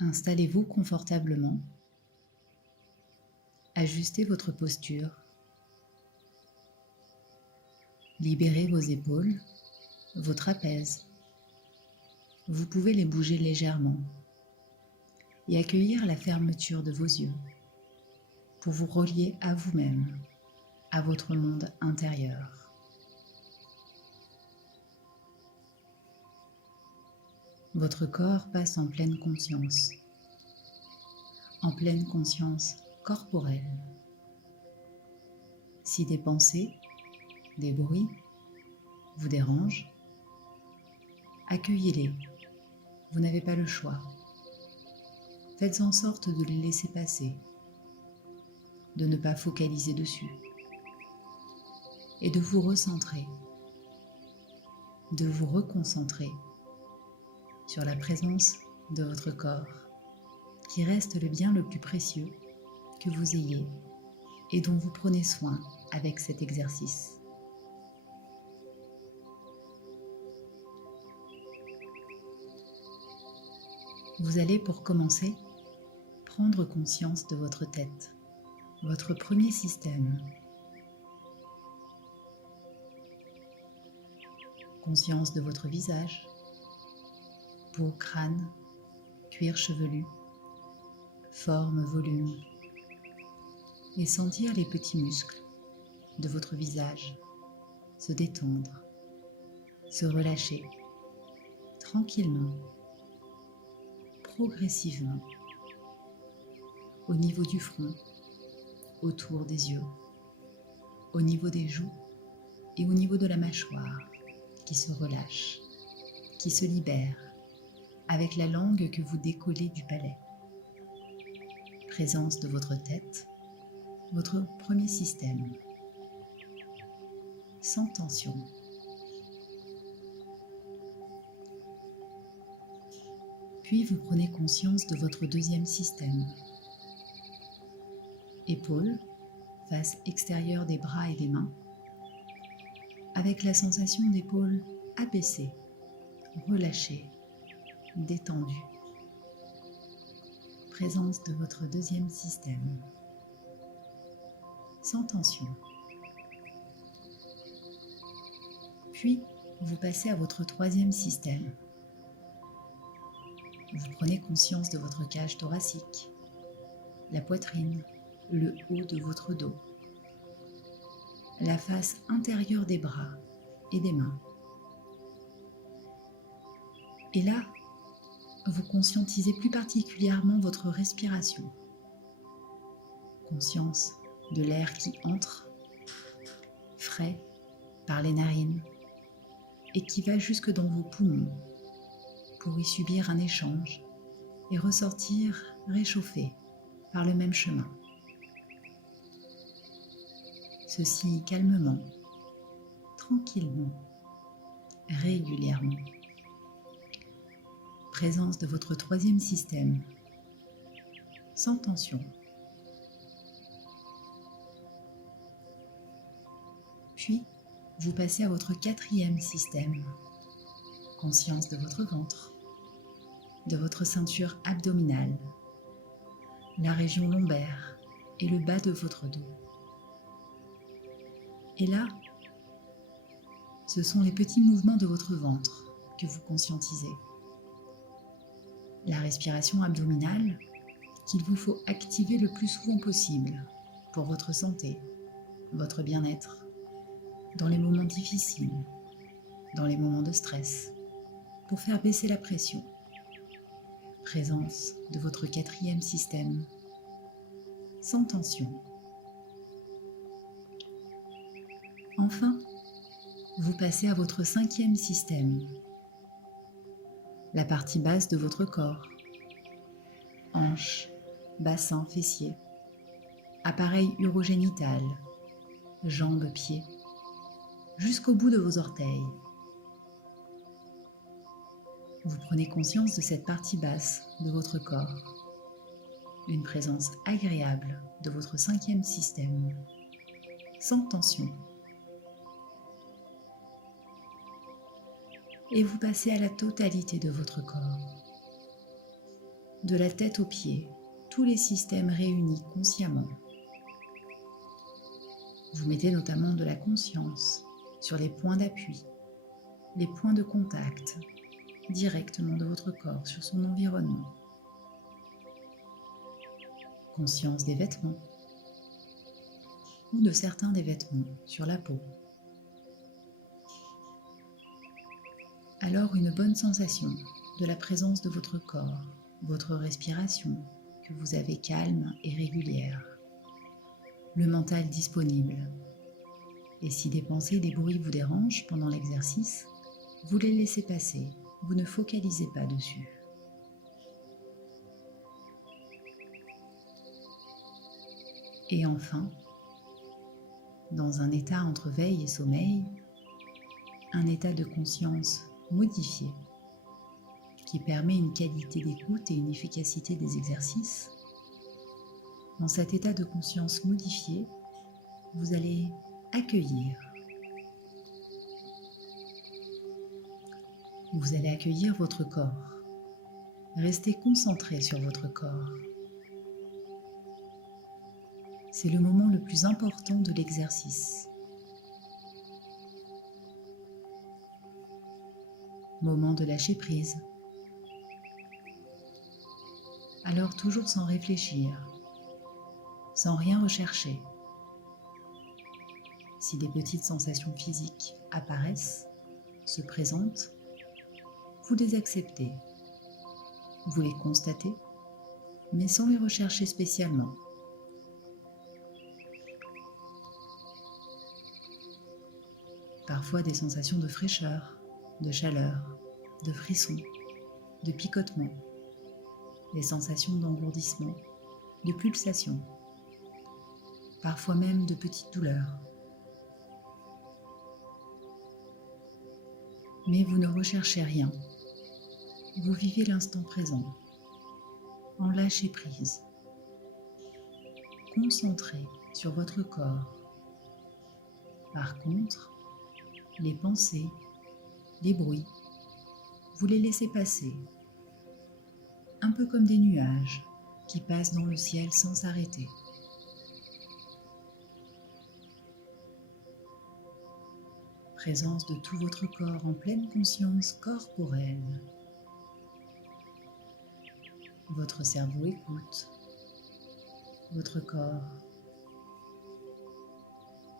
Installez-vous confortablement. Ajustez votre posture. Libérez vos épaules, vos trapèzes. Vous pouvez les bouger légèrement et accueillir la fermeture de vos yeux pour vous relier à vous-même, à votre monde intérieur. Votre corps passe en pleine conscience corporelle. Si des pensées, des bruits vous dérangent, accueillez-les. Vous n'avez pas le choix. Faites en sorte de les laisser passer, de ne pas focaliser dessus et de vous recentrer, de vous reconcentrer sur la présence de votre corps, qui reste le bien le plus précieux que vous ayez et dont vous prenez soin avec cet exercice. Vous allez pour commencer prendre conscience de votre tête, votre premier système. Conscience de votre visage, peau, crâne, cuir chevelu, forme, volume, et sentir les petits muscles de votre visage se détendre, se relâcher tranquillement, progressivement, au niveau du front, autour des yeux, au niveau des joues et au niveau de la mâchoire qui se relâche, qui se libère avec la langue que vous décollez du palais. Présence de votre tête, votre premier système, sans tension. Puis vous prenez conscience de votre deuxième système. Épaules, face extérieure des bras et des mains, avec la sensation d'épaules abaissées, relâchées, détendues. Présence de votre deuxième système, sans tension. Puis, vous passez à votre troisième système. Vous prenez conscience de votre cage thoracique, la poitrine, le haut de votre dos, la face intérieure des bras et des mains. Et là, vous conscientisez plus particulièrement votre respiration. Conscience de l'air qui entre, frais, par les narines, et qui va jusque dans vos poumons pour y subir un échange et ressortir réchauffé par le même chemin. Ceci calmement, tranquillement, régulièrement. Présence de votre troisième système, sans tension. Puis, vous passez à votre quatrième système. Conscience de votre ventre, de votre ceinture abdominale, la région lombaire et le bas de votre dos. Et là, ce sont les petits mouvements de votre ventre que vous conscientisez. La respiration abdominale qu'il vous faut activer le plus souvent possible pour votre santé, votre bien-être, dans les moments difficiles, dans les moments de stress, pour faire baisser la pression. Présence de votre quatrième système, sans tension. Enfin, vous passez à votre cinquième système, la partie basse de votre corps, hanches, bassin, fessiers, appareil urogénital, jambes, pieds, jusqu'au bout de vos orteils. Vous prenez conscience de cette partie basse de votre corps, une présence agréable de votre cinquième système, sans tension. Et vous passez à la totalité de votre corps. de la tête aux pieds, tous les systèmes réunis consciemment. Vous mettez notamment de la conscience sur les points d'appui, les points de contact directement de votre corps sur son environnement. Conscience des vêtements ou de certains des vêtements sur la peau. Alors une bonne sensation de la présence de votre corps, votre respiration que vous avez calme et régulière, le mental disponible. Et si des pensées et des bruits vous dérangent pendant l'exercice, vous les laissez passer, vous ne focalisez pas dessus. Et enfin, dans un état entre veille et sommeil, un état de conscience modifié qui permet une qualité d'écoute et une efficacité des exercices. Dans cet état de conscience modifié, vous allez accueillir. Vous allez accueillir votre corps. Restez concentré sur votre corps. C'est le moment le plus important de l'exercice. Moment de lâcher prise. Alors toujours sans réfléchir, sans rien rechercher. Si des petites sensations physiques apparaissent, se présentent, vous les acceptez. Vous les constatez, mais sans les rechercher spécialement. Parfois des sensations de fraîcheur, de chaleur, de frisson, de picotement, des sensations d'engourdissement, de pulsation, parfois même de petites douleurs. Mais vous ne recherchez rien. Vous vivez l'instant présent, en lâcher prise, concentré sur votre corps. Par contre, les pensées, les bruits, vous les laissez passer, un peu comme des nuages qui passent dans le ciel sans s'arrêter. Présence de tout votre corps en pleine conscience corporelle. Votre cerveau écoute votre corps.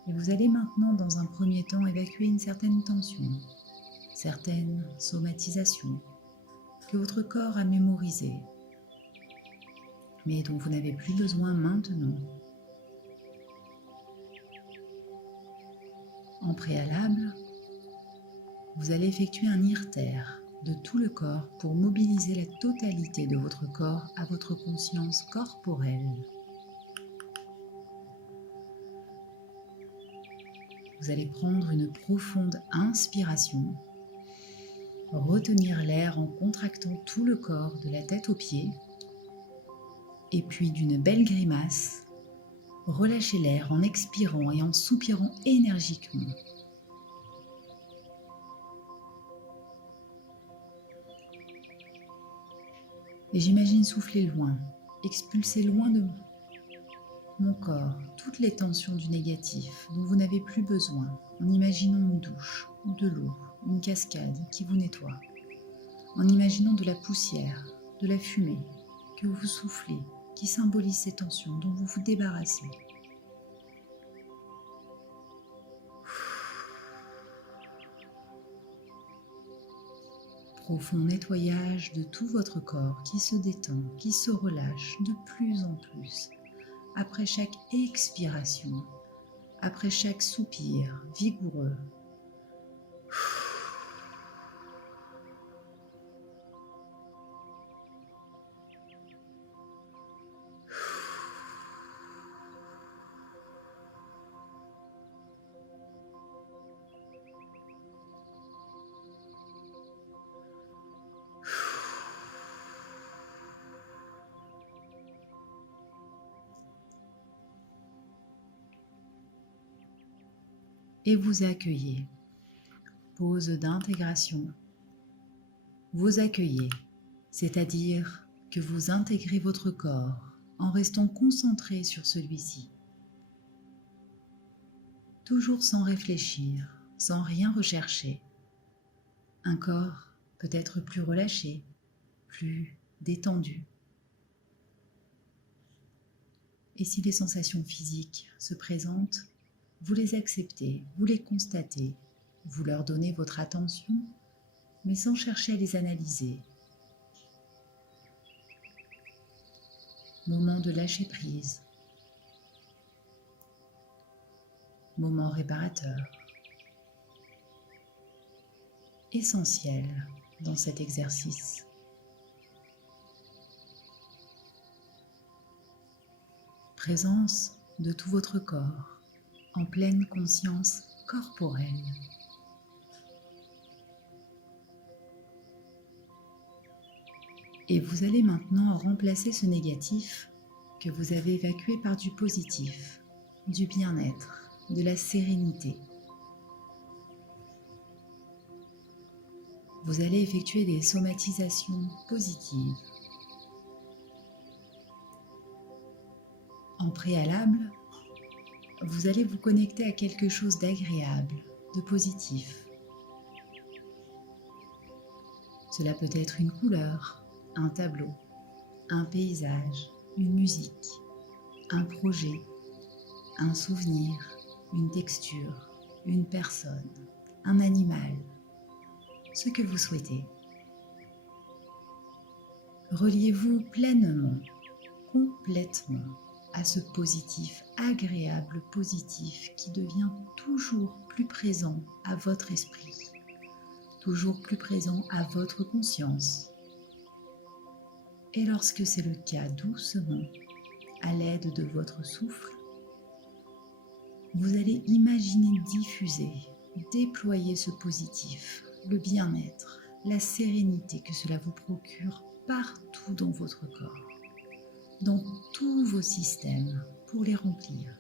Et vous allez maintenant, dans un premier temps, évacuer une certaine tension, certaines somatisations que votre corps a mémorisées, mais dont vous n'avez plus besoin maintenant. En préalable, vous allez effectuer un IRTER de tout le corps pour mobiliser la totalité de votre corps à votre conscience corporelle. Vous allez prendre une profonde inspiration, retenir l'air en contractant tout le corps de la tête aux pieds, et puis d'une belle grimace, relâchez l'air en expirant et en soupirant énergiquement. Et j'imagine souffler loin, expulser loin de mon corps toutes les tensions du négatif dont vous n'avez plus besoin, en imaginant une douche ou de l'eau, une cascade qui vous nettoie, en imaginant de la poussière, de la fumée que vous soufflez, qui symbolise ces tensions dont vous vous débarrassez. Profond nettoyage de tout votre corps qui se détend, qui se relâche de plus en plus. Après chaque expiration, après chaque soupir vigoureux. Et vous accueillez. Pause d'intégration. Vous accueillez, c'est-à-dire que vous intégrez votre corps en restant concentré sur celui-ci. Toujours sans réfléchir, sans rien rechercher. Un corps peut-être plus relâché, plus détendu. Et si les sensations physiques se présentent, vous les acceptez, vous les constatez, vous leur donnez votre attention, mais sans chercher à les analyser. Moment de lâcher prise. Moment réparateur. Essentiel dans cet exercice. Présence de tout votre corps en pleine conscience corporelle. Et vous allez maintenant remplacer ce négatif que vous avez évacué par du positif, du bien-être, de la sérénité. Vous allez effectuer des somatisations positives. En préalable, vous allez vous connecter à quelque chose d'agréable, de positif. Cela peut être une couleur, un tableau, un paysage, une musique, un projet, un souvenir, une texture, une personne, un animal, ce que vous souhaitez. Reliez-vous pleinement, complètement à ce positif, agréable positif qui devient toujours plus présent à votre esprit, toujours plus présent à votre conscience. Et lorsque c'est le cas, doucement, à l'aide de votre souffle, vous allez imaginer diffuser, déployer ce positif, le bien-être, la sérénité que cela vous procure partout dans votre corps, dans tous vos systèmes pour les remplir.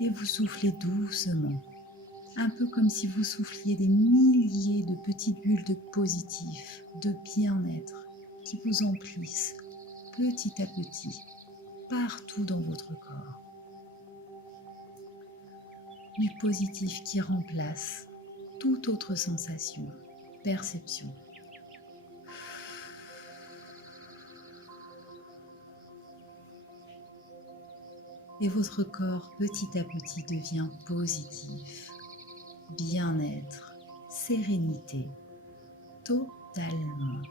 Et vous soufflez doucement, un peu comme si vous souffliez des milliers de petites bulles de positif, de bien-être qui vous emplissent petit à petit, partout dans votre corps. Du positif qui remplace toute autre sensation, perception. Et votre corps petit à petit devient positif, bien-être, sérénité, totalement,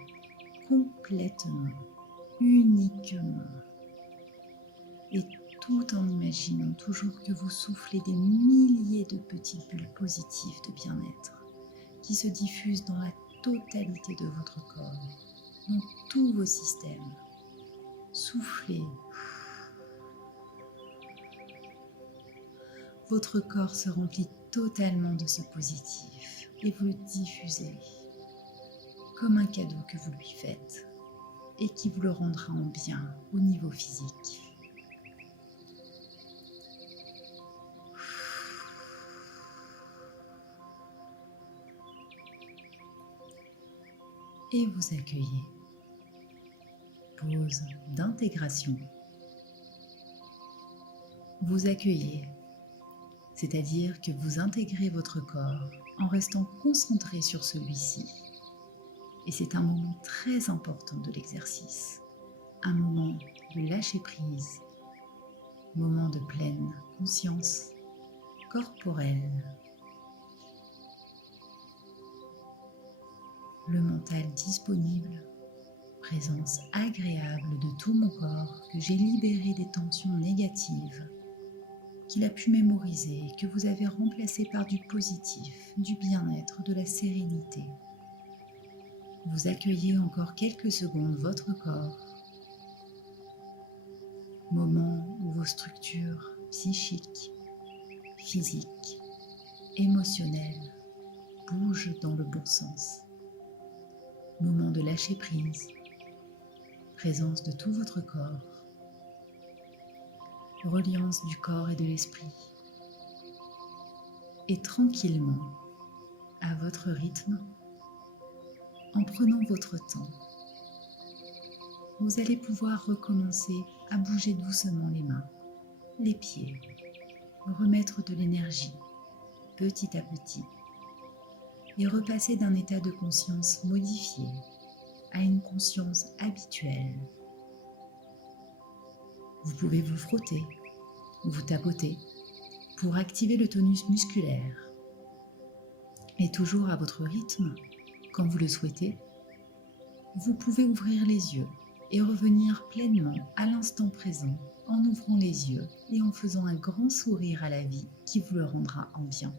complètement, uniquement. Et tout en imaginant toujours que vous soufflez des milliers de petites bulles positives de bien-être qui se diffusent dans la totalité de votre corps, dans tous vos systèmes. Soufflez. Votre corps se remplit totalement de ce positif et vous le diffusez comme un cadeau que vous lui faites et qui vous le rendra en bien au niveau physique. Et vous accueillez. Pause d'intégration. Vous accueillez, c'est-à-dire que vous intégrez votre corps en restant concentré sur celui-ci. Et c'est un moment très important de l'exercice, un moment de lâcher prise, moment de pleine conscience corporelle. Le mental disponible, présence agréable de tout mon corps que j'ai libéré des tensions négatives, qu'il a pu mémoriser et que vous avez remplacé par du positif, du bien-être, de la sérénité. Vous accueillez encore quelques secondes votre corps, moment où vos structures psychiques, physiques, émotionnelles bougent dans le bon sens. Moment de lâcher prise, présence de tout votre corps, reliance du corps et de l'esprit. et tranquillement, à votre rythme, en prenant votre temps, vous allez pouvoir recommencer à bouger doucement les mains, les pieds, remettre de l'énergie petit à petit et repasser d'un état de conscience modifié à une conscience habituelle. Vous pouvez vous frotter, vous tapoter pour activer le tonus musculaire. Et toujours à votre rythme, quand vous le souhaitez, vous pouvez ouvrir les yeux et revenir pleinement à l'instant présent en ouvrant les yeux et en faisant un grand sourire à la vie qui vous le rendra en bien.